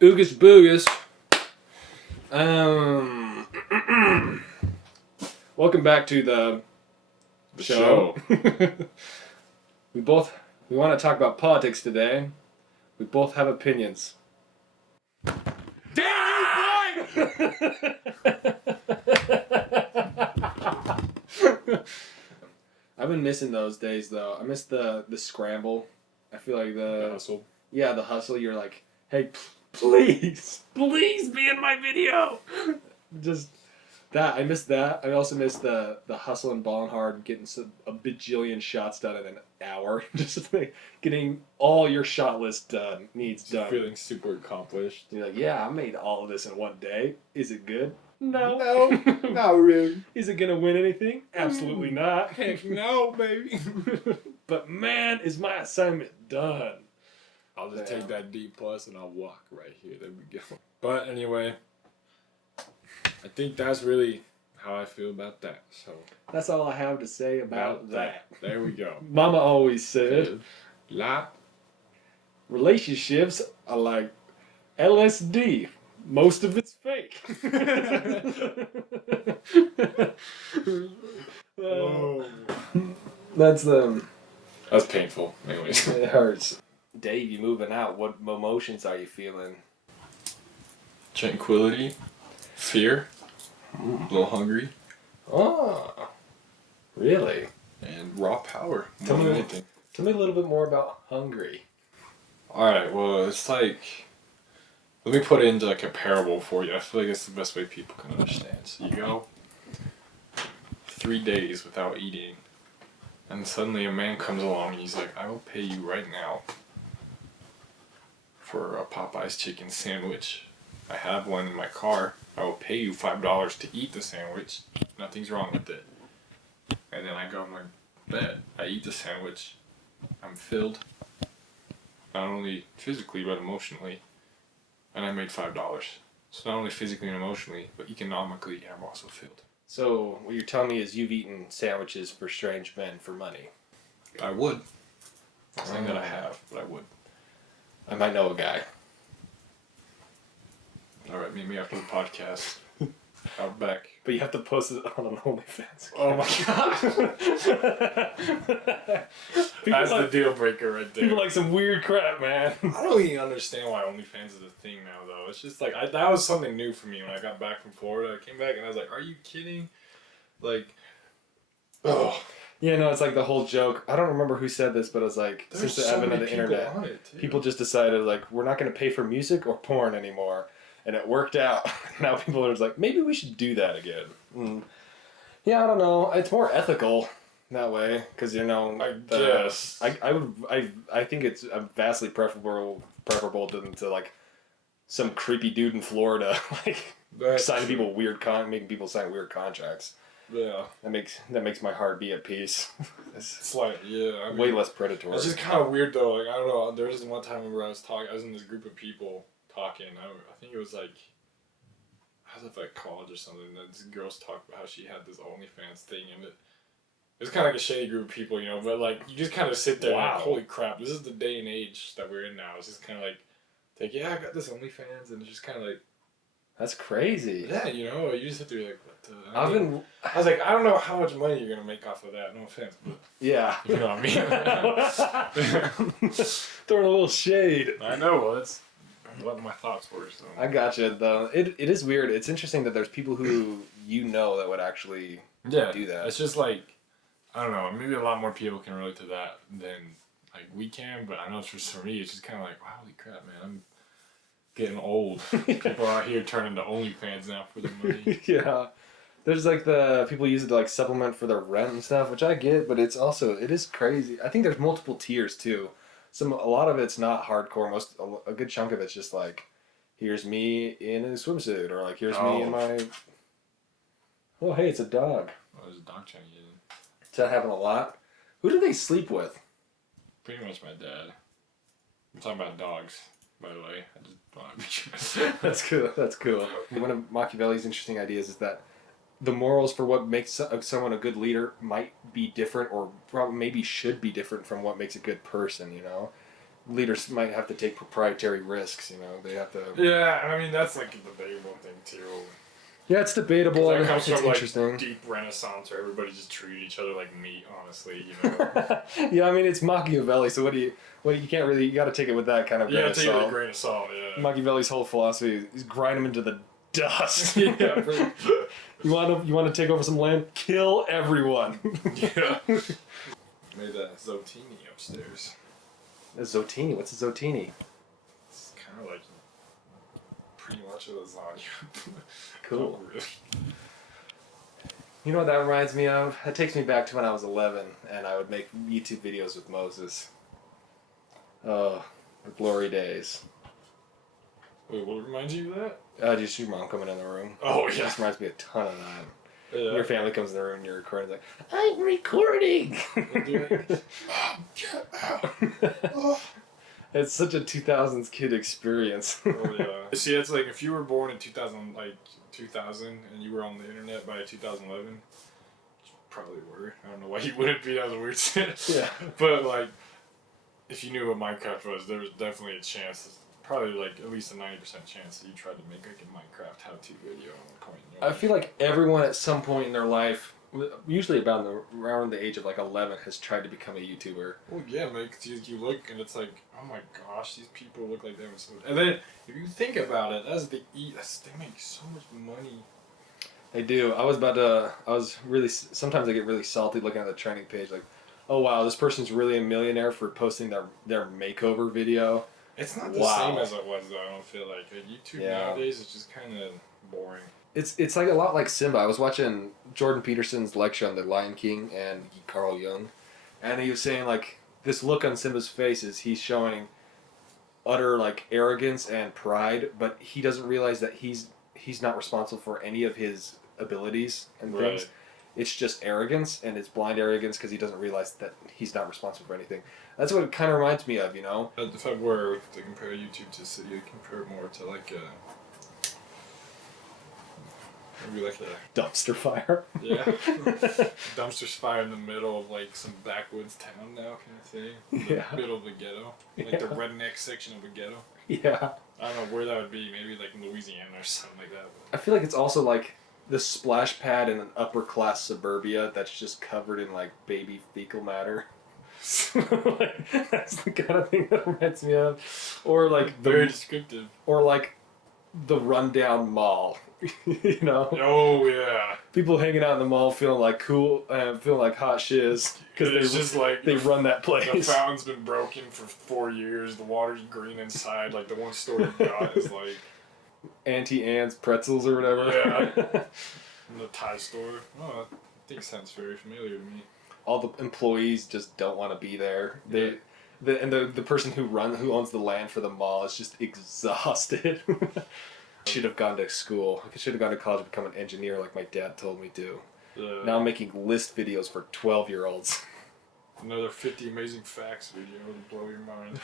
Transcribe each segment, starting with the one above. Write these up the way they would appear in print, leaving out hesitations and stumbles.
Oogus Boogus. Welcome back to the show. we want to talk about politics today. We both have opinions. Damn you, boy! I've been missing those days though. I miss the scramble. I feel like the hustle. Yeah, the hustle. You're like, hey, please be in my video. Just that. I miss that. I also miss the hustle and balling hard, getting a bajillion shots done in an hour. Just like getting all your shot list done. Feeling super accomplished. You're like, yeah, I made all of this in one day. Is it good? No, not really. Is it gonna win anything? Absolutely not. Heck no, baby. But man, is my assignment done. I'll just take that D plus and I'll walk right here. There we go. But anyway, I think that's really how I feel about that. So that's all I have to say about that. There we go. Mama always said, relationships are like LSD. Most of it's fake. That's painful. Anyways, it hurts. Dave, you moving out. What emotions are you feeling? Tranquility, fear, a little hungry. Oh, really? And raw power. Tell me a little bit more about hungry. Alright, well, it's like, let me put it into like a parable for you. I feel like it's the best way people can understand. So you go 3 days without eating, and suddenly a man comes along and he's like, I will pay you right now for a Popeye's chicken sandwich. I have one in my car. I will pay you $5 to eat the sandwich. Nothing's wrong with it. And then I go in my bed. I eat the sandwich. I'm filled. Not only physically, but emotionally. And I made $5. So not only physically and emotionally, but economically, I'm also filled. So what you're telling me is you've eaten sandwiches for strange men for money. I would. Not saying that I have, but I would. I might know a guy. Alright, meet me after the podcast. Out back. But you have to post it on an OnlyFans. Oh my god. That's the deal breaker right there. People like some weird crap, man. I don't even understand why OnlyFans is a thing now, though. It's just like, that was something new for me when I got back from Florida. I came back and I was like, are you kidding? Like, oh. Yeah, no, it's like the whole joke. I don't remember who said this, but it was like, since the advent of the internet, people just decided, like, we're not going to pay for music or porn anymore. And it worked out. Now people are just like, maybe we should do that again. Yeah, I don't know. It's more ethical that way, because I guess. I think it's vastly preferable to like some creepy dude in Florida like signing people making people sign weird contracts. Yeah, that makes my heart be at peace. It's like, yeah, I mean, way less predatory. It's just kind of weird though. Like, I don't know. There was one time where I was in this group of people talking. I think it was like, I was like college or something. And these girls talked about how she had this OnlyFans thing, and it was kind of like a shady group of people, you know. But like, you just kind of sit there, wow. And like, holy crap, this is the day and age that we're in now. It's just kind of like, yeah, I got this OnlyFans, and it's just kind of like, that's crazy. yeah, you know, you just sit there like, what? I was like, I don't know how much money you're gonna make off of that. No offense, but yeah, you know what I mean. Throwing a little shade. I know. Well, that's what my thoughts were. So I gotcha, though. It is weird. It's interesting that there's people who that would actually do that. It's just like, I don't know. Maybe a lot more people can relate to that than like we can. But I know for me, it's just kind of like, wow, holy crap, man, I'm getting old. People are out here turning to OnlyFans now for the money. Yeah. There's like the people use it to like supplement for their rent and stuff, which I get, but it is crazy. I think there's multiple tiers too. A lot of it's not hardcore. A good chunk of it's just like, here's me in a swimsuit, or like here's me in my. Oh hey, it's a dog. Oh, there's a dog trying to get in. Does that happen a lot? Who do they sleep with? Pretty much my dad. I'm talking about dogs, by the way. I just want to be sure. That's cool. That's cool. One of Machiavelli's interesting ideas is that the morals for what makes someone a good leader might be different, or probably maybe should be different from what makes a good person, you know? leaders might have to take proprietary risks. You know, they have to. Yeah, I mean that's like a debatable thing too. Yeah, it's debatable. That And comes it's from interesting. like deep Renaissance where everybody just treated each other like meat. Honestly, you know. Yeah, I mean it's Machiavelli, so you can't really, you got to take it with that kind of grain of Take it with a salt. grain of salt. Yeah. Machiavelli's whole philosophy is grind them into the dust. Yeah. You want to take over some land? Kill everyone. Yeah. Made a zotini upstairs. A zotini? What's a zotini? It's kind of like pretty much a lasagna. Cool. Not really. You know what that reminds me of? That takes me back to when I was 11 and I would make YouTube videos with Moses. Oh, the glory days. Wait, what reminds you of that? Just your mom coming in the room. Oh, It yeah. just reminds me a ton of that. Yeah. Your family comes in the room and you're recording, like, I'm recording! It's such a 2000s kid experience. Oh, yeah. See, it's like if you were born in 2000 and you were on the internet by 2011, you probably were. I don't know why you wouldn't be. That was a weird shit. Yeah. But like, if you knew what Minecraft was, there was definitely a chance. Probably like at least a 90% chance that you tried to make like a Minecraft how-to video at one point. I feel like everyone at some point in their life, usually around the age of like 11, has tried to become a YouTuber. Well, yeah, man, because you look and it's like, oh my gosh, these people look like they have so much. And then if you think about it, they make so much money. They do. Sometimes I get really salty looking at the trending page, like, oh wow, this person's really a millionaire for posting their makeover video. It's not the same as it was, though. I don't feel like YouTube nowadays is just kind of boring. It's like a lot like Simba. I was watching Jordan Peterson's lecture on The Lion King and Carl Jung, and he was saying like this look on Simba's face is he's showing utter like arrogance and pride, but he doesn't realize that he's not responsible for any of his abilities and things. It's just arrogance, and it's blind arrogance because he doesn't realize that he's not responsible for anything. That's what it kind of reminds me of, you know? If I were to compare YouTube to City, I'd compare it more to like maybe like a Dumpster fire. Yeah. Dumpster's fire in the middle of like some backwoods town now, kind of thing. Yeah. The middle of the ghetto. Like the redneck section of a ghetto. Yeah. I don't know where that would be. Maybe like in Louisiana or something like that. I feel like it's also like the splash pad in an upper class suburbia that's just covered in like baby fecal matter. Like, that's the kind of thing that reminds me of. Or like very descriptive. Or like the rundown mall. You know? Oh yeah. People hanging out in the mall feeling like cool and feeling like hot shiz because they run that place. The fountain's been broken for 4 years. The water's green inside. Like the one store you got is like Auntie Anne's pretzels or whatever. Yeah. In the Thai store. Oh, I think sounds very familiar to me. All the employees just don't want to be there. The person who owns the land for the mall is just exhausted. Should have gone to school. I should have gone to college and become an engineer like my dad told me to. Now I'm making list videos for 12-year-olds. Another 50 amazing facts video to blow your mind.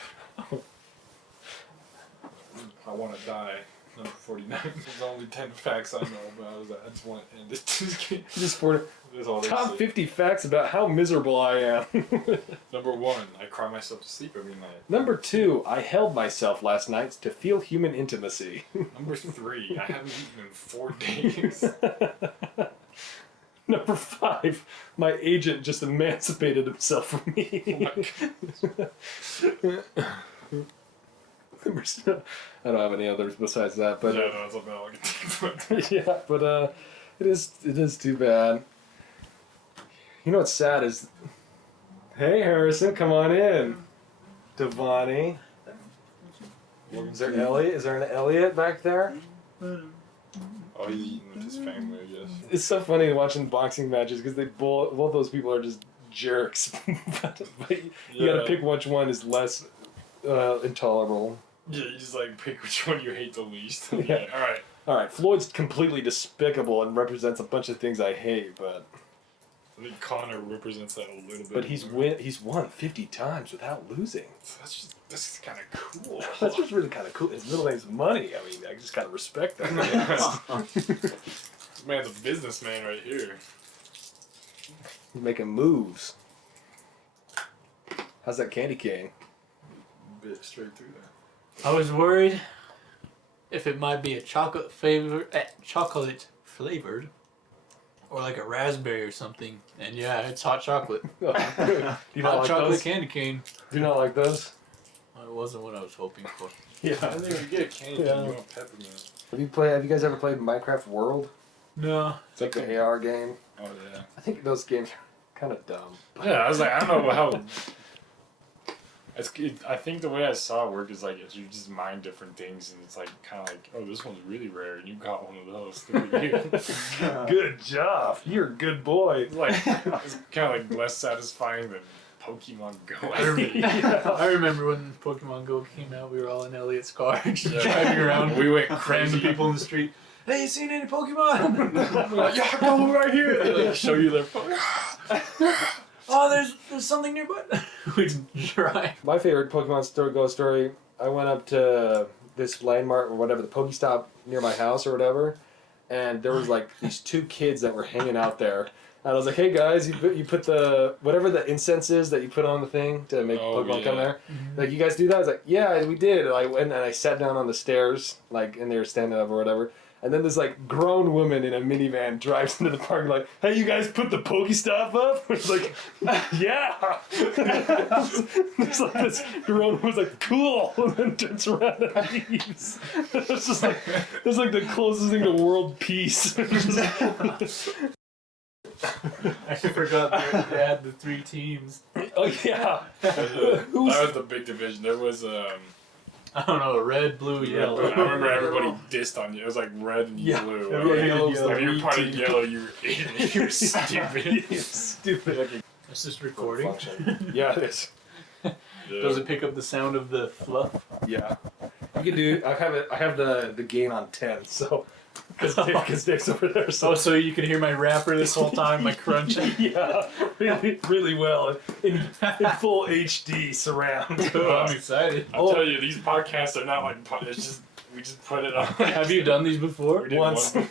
I want to die. Number 49. There's only 10 facts I know about. I just want to end it. Just for top 50 facts about how miserable I am. Number 1, I cry myself to sleep every night. Number 2, I held myself last night to feel human intimacy. Number 3, I haven't eaten in 4 days. Number 5, my agent just emancipated himself from me. Oh I don't have any others besides that, but yeah, that's about all I can think of. yeah, but it is too bad. You know what's sad is, hey Harrison, come on in. Dovani. Is there Elliot? Is there an Elliot back there? Oh, he's eating with his family, I guess. It's so funny watching boxing matches because both those people are just jerks. but you gotta pick which one is less intolerable. Yeah, you just like pick which one you hate the least. Yeah. Okay, All right. Floyd's completely despicable and represents a bunch of things I hate, but I think Connor represents that a little bit. but he's won 50 times without losing. So that's kind of cool. That's just really kind of cool. His middle name's Money. I mean, I just kind of respect that. This man's a businessman right here. He's making moves. How's that candy cane? bit straight through that. I was worried if it might be a chocolate flavored, or like a raspberry or something. And yeah, it's hot chocolate. Do you not Hot like chocolate those? candy cane. Do you not like those? Well, it wasn't what I was hoping for. Yeah. I think if you get a candy, Yeah. you want peppermint. Have you guys ever played Minecraft World? No. It's like the AR game. Oh yeah. I think those games are kind of dumb. Yeah, I was like, I don't know how. I think the way I saw it work is like you just mine different things, and it's like kind of like, oh, this one's really rare, and you got one of those. Look at you. Good job. You're a good boy. It's like it's kind of like less satisfying than Pokemon Go. I remember when Pokemon Go came out, we were all in Elliot's car just driving around. We went Random crazy. people in the street. Hey, you seen any Pokemon? We're like, yeah, go right here. They like show you their phone. Oh, there's something nearby. We drive. My favorite Pokemon story, I went up to this landmark or whatever, the Pokestop near my house or whatever, and there was like these two kids that were hanging out there. And I was like, hey guys, you put the, whatever the incense is that you put on the thing to make Pokemon come there. Mm-hmm. Like, you guys do that? I was like, yeah, we did. And I went and I sat down on the stairs, like, and they were standing up or whatever. And then this like grown woman in a minivan drives into the park like, hey, you guys put the Pokestop up? It's like, yeah. It's like this grown woman was like, cool, and then turns around and leaves. It's just like, it's like the closest thing to world peace. I forgot they had the 3 teams. Oh yeah. That was the big division. There was I don't know, red, blue, yellow. I remember everybody dissed on you. It was like red and Yeah. blue. Everybody Like, yellow. if you're part of yellow, you're idiot. You're stupid. Stupid. Is this recording? Yeah, it is. Does it pick up the sound of the fluff? Yeah. You can do. I have the gain on 10, so because Dave's over there. So Oh, so you can hear my rapper this whole time, my crunching. yeah, really well in full HD surround. Oh, I'm excited. I'll tell you, these podcasts are not like it's just we just put it on. Have you done these before? We did Once one.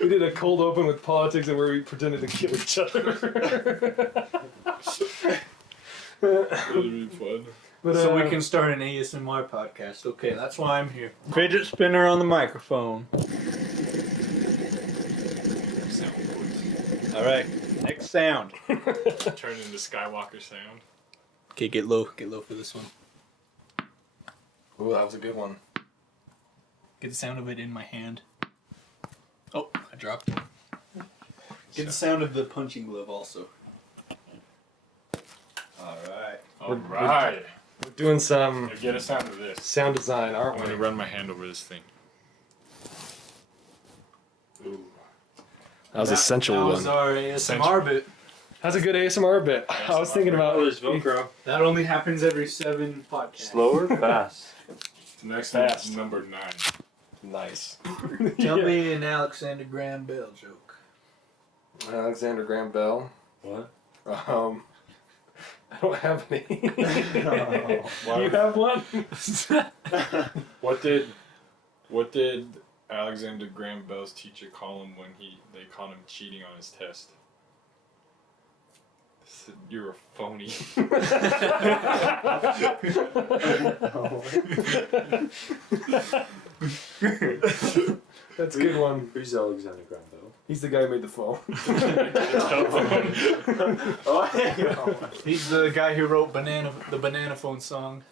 we did a cold open with politics and where we pretended to kill each other. It was really fun. But, So we can start an ASMR podcast. Okay, that's why I'm here. Fidget spinner on the microphone. All right, next sound. Turn into Skywalker sound. Okay, get low for this one. Ooh, that was a good one. Get the sound of it in my hand. Oh, I dropped it. Get the sound of the punching glove also. All right. All right. We're doing some Get a sound of this. sound design, I'm aren't gonna we? run my hand over this thing. Ooh. That was essential That one. was our ASMR bit. That's a good ASMR bit. I was thinking about. That only happens every 7 podcasts. Slower, fast. The next Fast. one is number 9. Nice. Tell Yeah. me an Alexander Graham Bell joke. Alexander Graham Bell. What? I don't have any. Why- You have one? What did Alexander Graham Bell's teacher call him when they caught him cheating on his test? They said, "You're a phony." That's a good one. Who's Alexander Graham Bell? He's the guy who made the phone. He's the guy who wrote the Banana Phone song.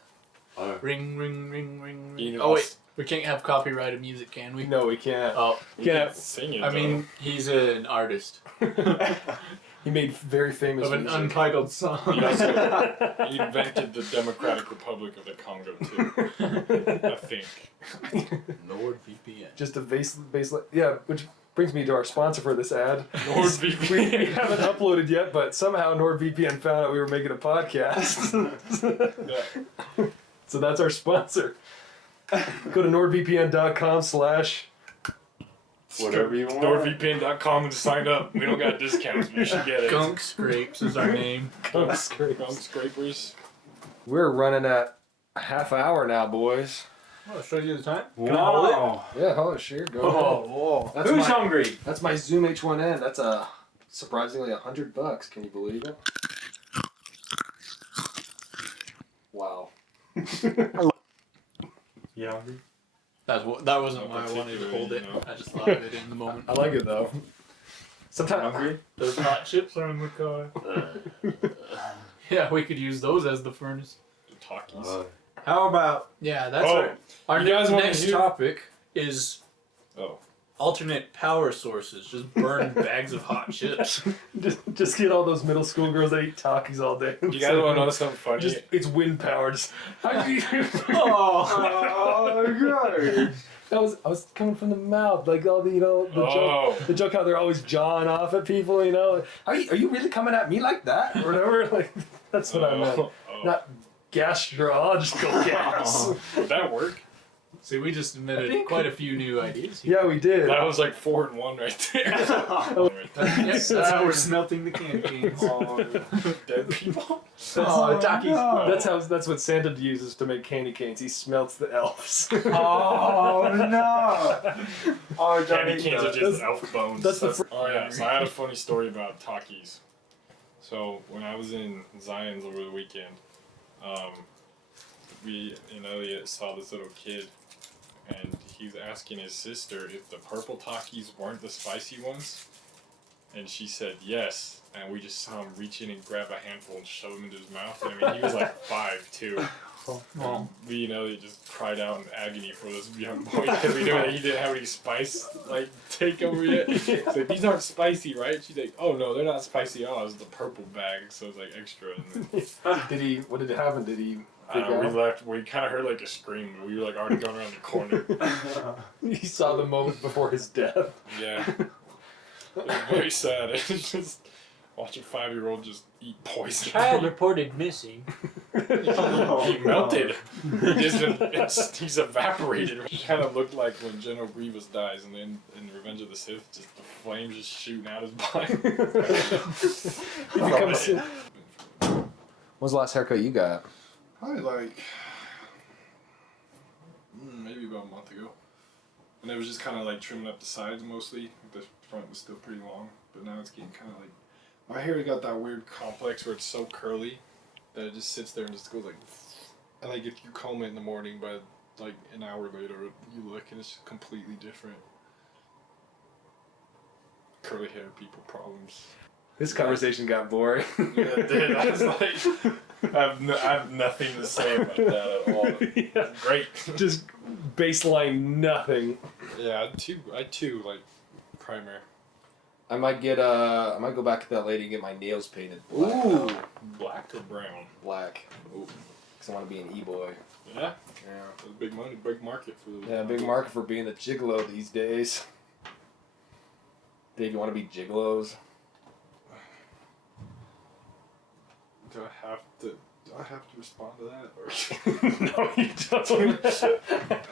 Oh. Ring, ring, ring, ring, You ring. know, Oh wait, we can't have copyrighted music, can we? No, we can't. Oh, You Yeah. can sing it. I mean, he's an artist He made very famous of an music. untitled song. He invented the Democratic Republic of the Congo too. I think. NordVPN. Just a baseline. Yeah, which brings me to our sponsor for this ad. We NordVPN. haven't uploaded yet, but somehow NordVPN found out we were making a podcast. Yeah. So that's our sponsor. Go to nordvpn.com/ Whatever you want. NordVPN.com and sign up. We don't got discounts, but you should get it. Gunk Scrapes is our name. Gunk scrapers. We're running at a half hour now, boys. Oh, show you the time? Wow. Yeah, hold it, sure. Go ahead. whoa. That's Who's my, hungry? That's my Zoom H1N. That's surprisingly $100. Can you believe it? Wow. You hungry? That wasn't why I wanted to hold it. You know. I just thought of it in the moment. I like it though. Sometimes Hungry? Those hot chips are in the car. Yeah, we could use those as the furnace. The talkies. How about that's our you guys wanna next hear- topic is Oh. alternate power sources. Just burn bags of hot chips. just get all those middle school girls that eat Takis all day. You guys want to know something funny? Just it's wind powered. Oh, God. I was coming from the mouth, like all the the joke how they're always jawing off at people, Like, are you really coming at me like that or whatever? Like that's what I meant. Not gas straw, just go gas. Would that work? See, we just admitted quite a few new ideas. Yeah, we did. That was like 4 in 1 right there. Yes, that's how we're smelting the candy canes. Dead people. Oh, Takis. That's what Santa uses to make candy canes. He smelts the elves. Oh no! Oh, Candy canes are just elf bones. that's the Oh yeah, so I had a funny story about Takis. So when I was in Zion's over the weekend, we and Elliot saw this little kid, and he's asking his sister if the purple Takis weren't the spicy ones, and she said yes, and we just saw him reach in and grab a handful and shove them into his mouth. And I mean, he was like 5 too. Oh. We and Elliot just cried out in agony for this young boy because we knew that he didn't have any spice take over yet. He's like, these aren't spicy, right? She's like, oh no, they're not spicy at all. It was the purple bag, so it's like extra. And What did it happen? Did he? we left. We kind of heard like a scream. But we were like already going around the corner. He saw the moment before his death. Yeah, it was very sad. It's just watch a 5-year-old just eat poison. Child reported missing. He melted. He's evaporated. It kind of looked like when General Grievous dies, and then in Revenge of the Sith, just the flames just shooting out his body. He becomes. When was the last haircut you got? Probably like maybe about a month ago, and it was just kind of like trimming up the sides mostly. The front was still pretty long, but now it's getting kind of like my hair got that weird complex where it's so curly that it just sits there and just goes like. And like if you comb it in the morning, by like an hour later, you look and it's just completely different. Curly hair people problems. This conversation got boring. Yeah, it did. I was like, I have nothing to say about that at all. Yeah. Great. Just baseline nothing. Yeah, I too like primer. I might go back to that lady and get my nails painted. Ooh, black or brown? Black. Ooh. Because I want to be an e-boy. Yeah. Yeah. That's big money, big market for those. Yeah, big market for being a gigolo these days. Dave, you want to be gigolos? Do I have to respond to that? Or No, you don't.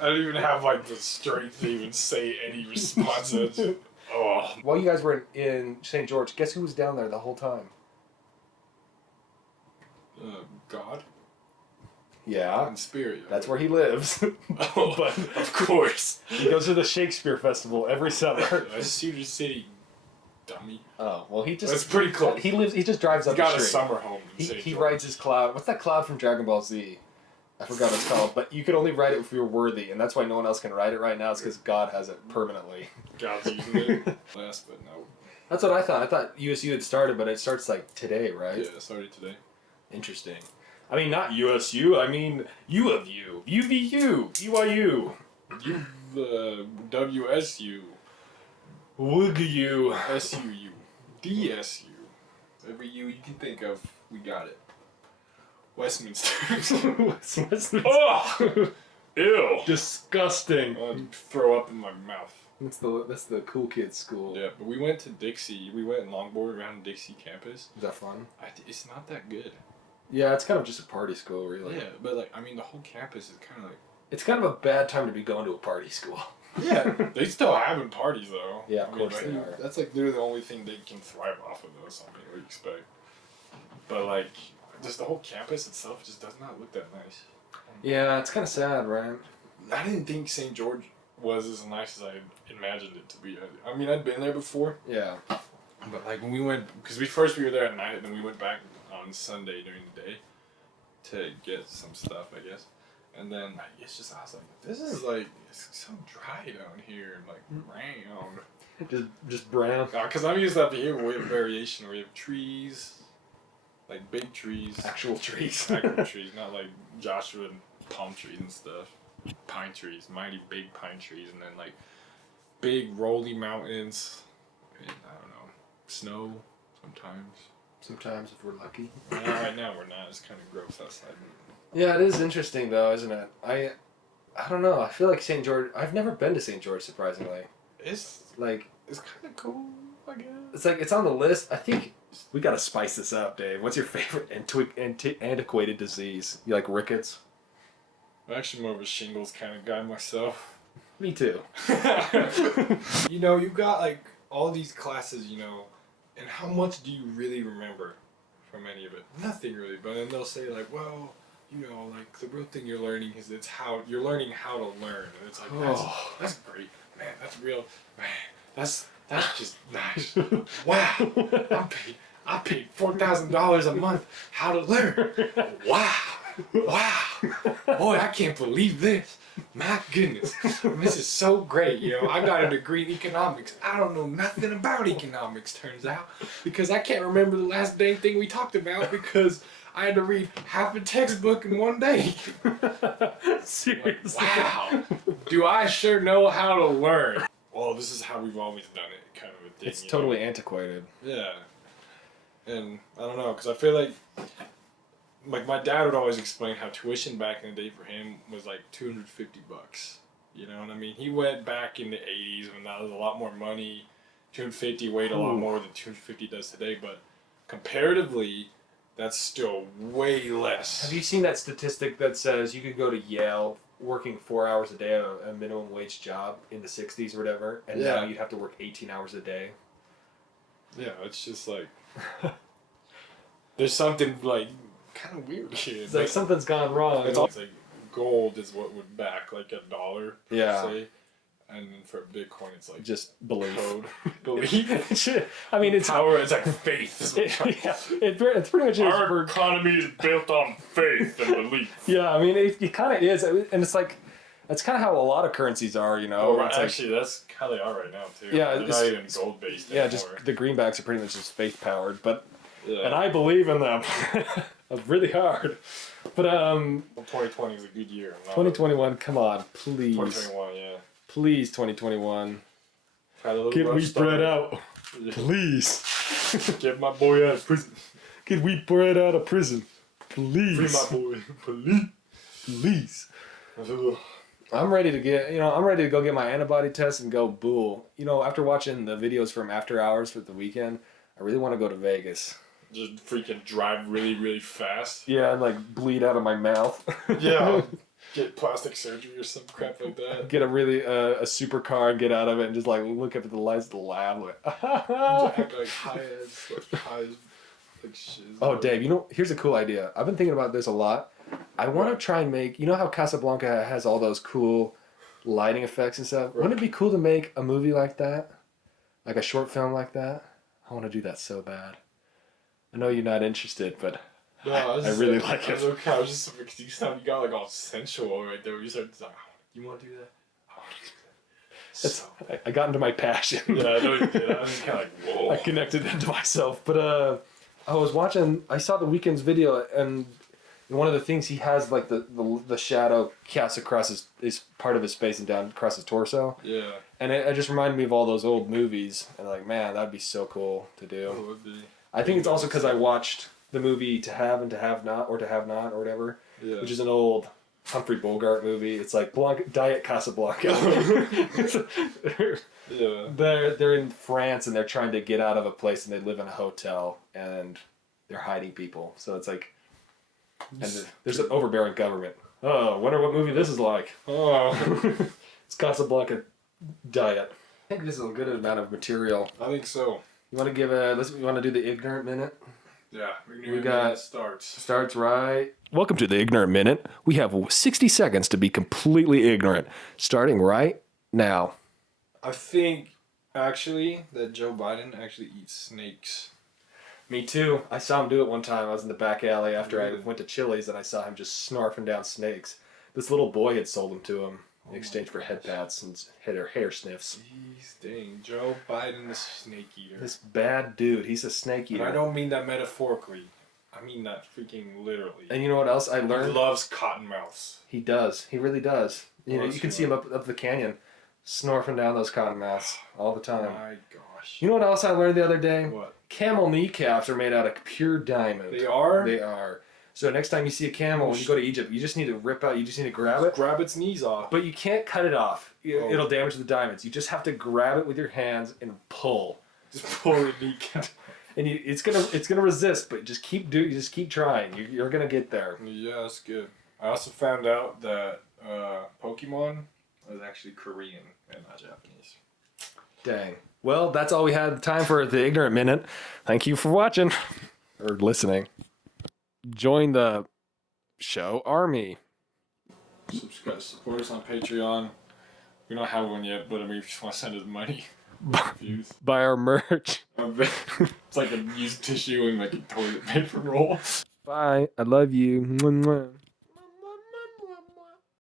I don't even have like the strength to even say any response. Oh. While you guys were in St. George, guess who was down there the whole time? God? Yeah. In spirit. That's where he lives. Oh, but of course. He goes to the Shakespeare Festival every summer. That's Cedar City, dummy. Oh, well, he just... That's pretty close. He just drives up He's got the a street. summer home. In St. He George. rides his cloud. What's that cloud from Dragon Ball Z? I forgot what it's called. But you can only ride it if you're worthy, and that's why no one else can ride it right now. It's because God has it permanently. God's using it. Last but no. That's what I thought. I thought USU had started, but it starts like today, right? Yeah, started today. Interesting. I mean, not USU. I mean, U of U, UVU, BYU, WSU, WGU, SUU, DSU. Every U you can think of, we got it. Westminster. Oh! Ew! Disgusting. I'd throw up in my mouth. That's the cool kids school. Yeah, but we went to Dixie. We went and longboard around Dixie campus. Is that fun? It's not that good. Yeah, it's kind of just a party school, really. Yeah, but like, I mean, the whole campus is kind of like... It's kind of a bad time to be going to a party school. Yeah, they still having parties, though. Yeah, of I mean, course like, they are. That's like, they're the only thing they can thrive off of, though, so I mean, what do you expect? But like, just the whole campus itself just does not look that nice. Yeah, it's kind of sad, right? I didn't think St. George was as nice as I imagined it to be. I mean, I'd been there before, Yeah. but like when we went, because we were there at night, and then we went back on Sunday during the day to get some stuff, I guess. And then it's just, I was like, this is like, it's so dry down here, and like brown. Just brown. Because I'm used to up here, we have variation. We have trees, like big trees. Actual trees. Actual trees, not like Joshua and palm trees and stuff. Pine trees, mighty big pine trees, and then like big rolly mountains. And I don't know, snow sometimes. Sometimes if we're lucky. Right now we're not. It's kind of gross outside. Yeah, it is interesting though, isn't it? I don't know. I feel like St. George. I've never been to St. George, surprisingly. It's Like, kind of cool, I guess. it's like it's on the list. I think we gotta spice this up, Dave. What's your favorite antiquated disease? You like rickets? I'm actually more of a shingles kind of guy myself. Me too. You know, you've got like all these classes, you know, and how much do you really remember from any of it? Nothing really. But then they'll say like, well, you know, like the real thing you're learning is you're learning how to learn, and it's like that's great, man. That's real, man. That's just nice. Wow, I paid $4,000 a month. How to learn? Wow. Boy, I can't believe this. My goodness, this is so great. You know, I got a degree in economics. I don't know nothing about economics, turns out, because I can't remember the last dang thing we talked about because I had to read half a textbook in one day. Seriously. Wow, do I sure know how to learn. Well, this is how we've always done it, kind of a thing. It's totally antiquated. Yeah. And I don't know, because I feel like my dad would always explain how tuition back in the day for him was like $250. You know what I mean? He went back in the 80s when that was a lot more money. 250 weighed a lot more than 250 does today, but comparatively, that's still way less. Have you seen that statistic that says you could go to Yale working 4 hours a day on a minimum wage job in the 60s or whatever, and now you'd have to work 18 hours a day? Yeah, it's just like there's something like kind of weird here. It's like something's gone wrong. It's like gold is what would back like $1. Yeah. Say. And then for Bitcoin, it's like just belief. Code. Belief. I mean, it's power. It's like faith. It's pretty much our economy is built on faith and belief. Yeah, I mean, it kind of is, and it's like that's kind of how a lot of currencies are, you know. Oh, right. It's actually, that's how they are right now too. Yeah, they're not even gold based. Yeah, anymore. just the greenbacks are pretty much just faith powered, but yeah. and I believe in them really hard. But 2020 is a good year. 2021, come on, please. 2021, yeah. Please, 2021. Get wheat bread out. Please. Get my boy out of prison. Get wheat bread out of prison. Please. Free my boy. Please. Please. I'm ready to go get my antibody test and go bool. You know, after watching the videos from After Hours for the weekend, I really want to go to Vegas. Just freaking drive really, really fast. Yeah, and like bleed out of my mouth. Yeah. Get plastic surgery or some crap like that. Get a really a supercar and get out of it and just like look up at the lights of the lab like. Act like high as like shit. Oh, Dave, you know, here's a cool idea. I've been thinking about this a lot. I want to try and make, you know how Casablanca has all those cool lighting effects and stuff? Right. Wouldn't it be cool to make a movie like that? Like a short film like that? I want to do that so bad. I know you're not interested, but no, I really like it. Okay, I was just because you got like all sensual right there. You started like, you want to do that? I want to do that. So. I got into my passion. Yeah, I know you did. I was kind of like, whoa. I connected into myself. But I saw the Weeknd's video, and one of the things he has, like the shadow casts across his part of his face and down across his torso. Yeah. And it just reminded me of all those old movies. And like, man, that'd be so cool to do. It would be. I think it's also because I watched the movie To Have and To Have Not, or To Have Not, or whatever, which is an old Humphrey Bogart movie. It's like Diet Casablanca. Yeah. They're in France and they're trying to get out of a place and they live in a hotel and they're hiding people. So it's like, and there's an overbearing government. Oh, wonder what movie this is like. Oh. It's Casablanca Diet. I think this is a good amount of material. I think so. You want to you want to do the ignorant minute? Yeah, we got starts right. Welcome to the Ignorant Minute. We have 60 seconds to be completely ignorant, starting right now. I think actually that Joe Biden actually eats snakes. Me too. I saw him do it one time. I was in the back alley after I went to Chili's and I saw him just snarfing down snakes. This little boy had sold them to him in Oh exchange my for head gosh. pats and hair sniffs. Jeez, dang, Joe Biden, the snake eater. This bad dude, he's a snake And eater. I don't mean that metaphorically. I mean that freaking literally. And you know what else I He learned? loves cottonmouths. He does. He really does. You know, Loves you can you. see him up the canyon, snorfing down those cottonmouths all the time. My gosh. You know what else I learned the other day? What? Camel kneecaps are made out of pure diamond. They are? They are. So next time you see a camel when you go to Egypt, you just need to rip out. You just need to grab it, Grab its knees off. but you can't cut it off. Oh. It'll damage the diamonds. You just have to grab it with your hands and pull. Just pull the kneecap. And it's gonna resist, but just keep trying. You're gonna get there. Yeah, that's good. I also found out that Pokemon is actually Korean and not Japanese. Dang. Well, that's all we had time for the Ignorant Minute. Thank you for watching or listening. Join the show army. Subscribe, support us on Patreon. We don't have one yet, but I mean, if you just want to send us money, views. Buy our merch. It's like a used tissue and like a toilet paper roll. Bye. I love you. Mwah, mwah.